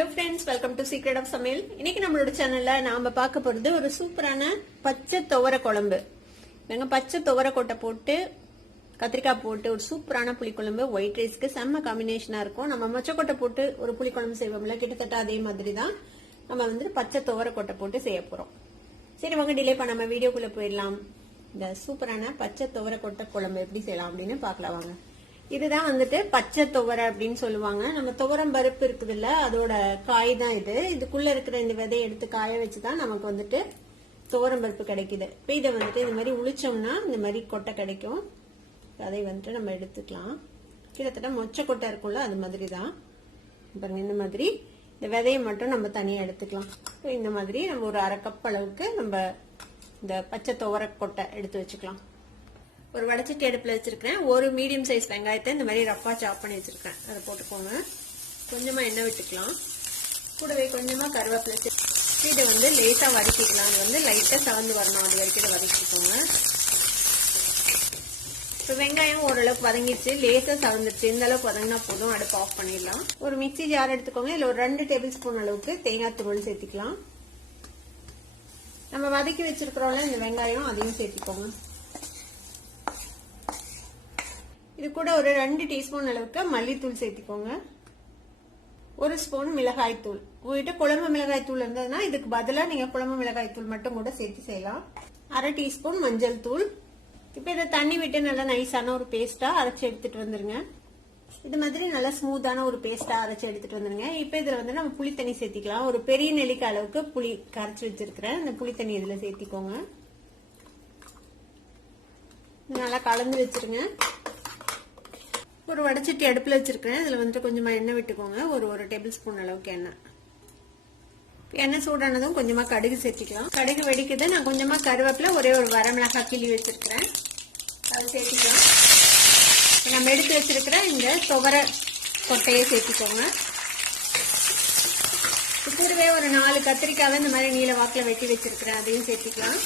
Hello friends welcome to secret of சமையல் இன்னைக்கு நம்மளோட சேனல்ல நாம பார்க்க போறது ஒரு சூப்பரான பச்சை துவர குழம்பு. நாங்க பச்சை துவர கொட்டை போட்டு கத்திரிக்காய் போட்டு ஒரு சூப்பரான புளிக்குழம்பு ஒயிட் ரைஸ்க்கு செம்ம காம்பினேஷனா இருக்கும். நம்ம மொச்சக்கொட்டை போட்டு ஒரு புளிக்குழம்பு செய்வோம்ல கிட்டத்தட்ட அதே மாதிரி தான் நம்ம வந்து பச்சை துவர கொட்டை போட்டு செய்ய போறோம். சரி வாங்க டிலே பண்ணாம வீடியோக்குள்ள போயிடலாம். இந்த சூப்பரான பச்சை துவர கொட்டை குழம்பு எப்படி செய்யலாம் அப்படின்னு பார்க்கலாம் வாங்க. இதுதான் வந்துட்டு பச்சை துவரை அப்படின்னு சொல்லுவாங்க. நம்ம துவரம் பருப்பு இருக்குதுல்ல அதோட காய் தான் இது. இதுக்குள்ள இருக்கிற இந்த விதையை எடுத்து காய வச்சுதான் நமக்கு வந்துட்டு துவரம் பருப்பு கிடைக்குது. இப்போ இதை வந்துட்டு இந்த மாதிரி உளிச்சோம்னா இந்த மாதிரி கொட்டை கிடைக்கும். அதை வந்துட்டு நம்ம எடுத்துக்கலாம். கிட்டத்தட்ட மொச்சை கொட்டை இருக்கும்ல அது மாதிரி தான் பாருங்க இந்த மாதிரி. இந்த விதையை மட்டும் நம்ம தனியாக எடுத்துக்கலாம். இந்த மாதிரி நம்ம ஒரு அரை கப் அளவுக்கு நம்ம இந்த பச்சை துவர கொட்டை எடுத்து வச்சுக்கலாம். ஒரு வடச்சட்டி அடுப்பில் வச்சுருக்கேன் ஒரு மீடியம் சைஸ் வெங்காயத்தை இந்த மாதிரி ரஃபா சாப் பண்ணி வச்சுருக்கேன் அதை போட்டுக்கோங்க. கொஞ்சமாக எண்ணெய் விட்டுக்கலாம். கூடவே கொஞ்சமாக கருவேப்பிலை சேர்த்து இதை வந்து லேசாக வதக்கிக்கலாம். அது வந்து லைட்டாக சவந்து வரணும். அது வரைக்கும் இதை வதக்கிக்கோங்க. இப்போ வெங்காயம் ஓரளவுக்கு வதங்கிடுச்சு. லேசாக சவந்துருச்சு. இந்த அளவுக்கு வதங்கினா போதும். அடுப்பு ஆஃப் பண்ணிடலாம். ஒரு மிக்சி ஜார் எடுத்துக்கோங்க. இதில் ஒரு ரெண்டு டேபிள் ஸ்பூன் அளவுக்கு தேங்காய் துருள் சேர்த்திக்கலாம். நம்ம வதக்கி வச்சிருக்கிறோம்ல இந்த வெங்காயம் அதையும் சேர்த்திக்கோங்க. இது கூட ஒரு ரெண்டு டீஸ்பூன் அளவுக்கு மல்லித்தூள் சேர்த்திக்கோங்க. ஒரு ஸ்பூன் மிளகாய் தூள் உங்ககிட்ட குழம்பு மிளகாய் தூள் இருந்ததுன்னா இதுக்கு பதிலாக நீங்க குழம்பு மிளகாய் தூள் மட்டும் கூட சேர்த்து செய்யலாம். அரை டீஸ்பூன் மஞ்சள் தூள். இப்போ இதை தண்ணி விட்டு நல்லா நைஸான ஒரு பேஸ்டா அரைச்சி எடுத்துட்டு வந்துருங்க. இது மாதிரி நல்லா ஸ்மூத்தான ஒரு பேஸ்டா அரைச்சி எடுத்துட்டு வந்துருங்க. இப்போ இதுல வந்து நம்ம புளி தண்ணி சேர்த்திக்கலாம். ஒரு பெரிய நெல்லிக்காய் அளவுக்கு புளி கரைச்சி வச்சிருக்கிறேன். இந்த புளி தண்ணி இதுல சேர்த்திக்கோங்க. நல்லா கலந்து வச்சிருங்க. ஒரு வடச்சட்டி அடுப்பில் வச்சிருக்கேன். இதில் வந்துட்டு கொஞ்சமாக எண்ணெய் விட்டுக்கோங்க. ஒரு ஒரு டேபிள் ஸ்பூன் அளவுக்கு எண்ணெய். எண்ணெய் சூடானதும் கொஞ்சமாக கடுகு சேர்த்திக்கலாம். கடுகு வெடிக்குது. நான் கொஞ்சமாக கருவேப்பிலை ஒரே ஒரு வரமிளகாய் கிள்ளி வச்சிருக்கிறேன். அது சேர்த்திக்கலாம். நம்ம எடுத்து வச்சிருக்கிற இந்த துவர கொட்டையை சேர்த்திக்கோங்க. கூடவே ஒரு நாலு கத்திரிக்காவை இந்த மாதிரி நீல வாக்கில் வெட்டி வச்சிருக்கிறேன். அதையும் சேர்த்திக்கலாம்.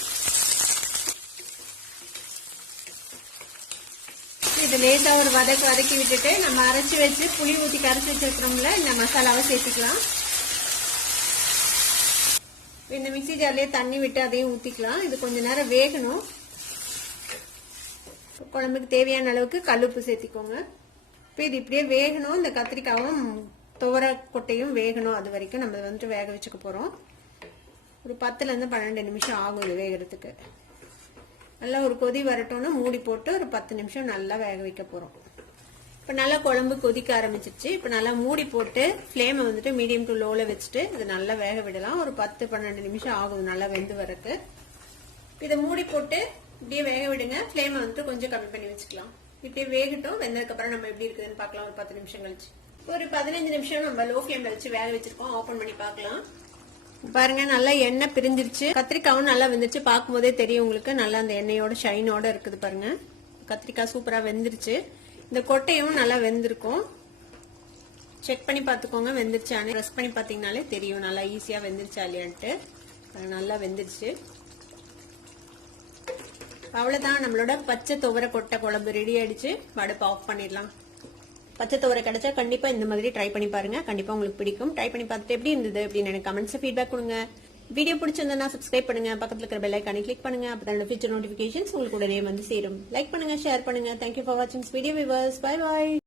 இது லேசா ஒரு வதக்கு வதக்கி விட்டுட்டு நம்ம அரைச்சி வச்சு புளி ஊற்றி கரைச்சி வச்சிருக்கிறோம்ல இந்த மசாலாவை சேர்த்துக்கலாம். இந்த மிக்சி ஜார்லேயே தண்ணி விட்டு அதையும் ஊற்றிக்கலாம் இது கொஞ்சம் நேரம் வேகணும். குழம்புக்கு தேவையான அளவுக்கு கல்லுப்பு சேர்த்திக்கோங்க. இப்போ இது இப்படியே வேகணும். இந்த கத்திரிக்காவும் துவர கொட்டையும் வேகணும். அது வரைக்கும் நம்ம வந்துட்டு வேக வச்சுக்க போகிறோம் ஒரு பத்துலேருந்து பன்னெண்டு நிமிஷம் ஆகும் இது வேகிறதுக்கு. நல்லா ஒரு கொதி வரட்டோன்னு மூடி போட்டு ஒரு பத்து நிமிஷம் நல்லா வேக வைக்க போறோம். இப்போ நல்லா குழம்பு கொதிக்க ஆரம்பிச்சிருச்சு. இப்போ நல்லா மூடி போட்டு ஃப்ளேமை வந்துட்டு மீடியம் டு லோவில் வச்சுட்டு இது நல்லா வேக விடலாம். ஒரு பத்து பன்னெண்டு நிமிஷம் ஆகும் நல்லா வெந்து வரக்கு. இதை மூடி போட்டு இப்படியே வேக விடுங்க. ஃப்ளேமை வந்துட்டு கொஞ்சம் கம்மி பண்ணி வச்சுக்கலாம். இப்படியே வேகட்டும். வெந்ததுக்கப்புறம் நம்ம எப்படி இருக்குதுன்னு பார்க்கலாம். ஒரு பத்து நிமிஷம் கழிச்சு. ஒரு பதினஞ்சு நிமிஷம் நம்ம லோ ஃப்ளேம்ல வச்சு வேக வச்சிருக்கோம். ஓப்பன் பண்ணி பார்க்கலாம். பாருங்க நல்லா எண்ணெய் பிரிஞ்சிருச்சு. கத்திரிக்காவும் நல்லா வெந்துருச்சு. பார்க்கும்போதே தெரியும் உங்களுக்கு. நல்லா அந்த எண்ணெயோட ஷைனோட இருக்குது பாருங்க. கத்திரிக்காய் சூப்பரா வெந்துருச்சு. இந்த கொட்டையும் நல்லா வெந்திருக்கும். செக் பண்ணி பார்த்துக்கோங்க. வெந்துருச்சானே ப்ரெஸ் பண்ணி பார்த்தீங்கனாலே தெரியும். நல்லா ஈஸியா வெந்துருச்சா இல்லையான்ட்டு. நல்லா வெந்துருச்சு. அவ்வளோதான் நம்மளோட பச்சை துவர கொட்டை குழம்பு ரெடி ஆயிடுச்சு. அடுப்பு ஆஃப் பண்ணிடலாம். பச்சை துவரை கிடைச்சா கண்டிப்பா இந்த மாதிரி ட்ரை பண்ணி பாருங்க. கண்டிப்பா உங்களுக்கு பிடிக்கும். ட்ரை பண்ணி பார்த்துட்டு எப்படி இருந்தது அப்படின்னு எனக்கு கமெண்ட்ஸ் ஃபீட்பேக் கொடுங்க. வீடியோ பிடிச்சிருந்தா சப்ஸ்கிரைப் பண்ணுங்க. பக்கத்துல இருக்கிற பெல் ஐக்கானை கிளிக் பண்ணுங்க. அப்பதான் ஃபியூச்சர் நோட்டிபிகேஷன்ஸ் உங்களுக்கு உடனே வந்து சேரும். லைக் பண்ணுங்க ஷேர் பண்ணுங்க. தேங்க்யூ ஃபார் வாட்சிங் வீடியோ விவர்ஸ் பை பாய்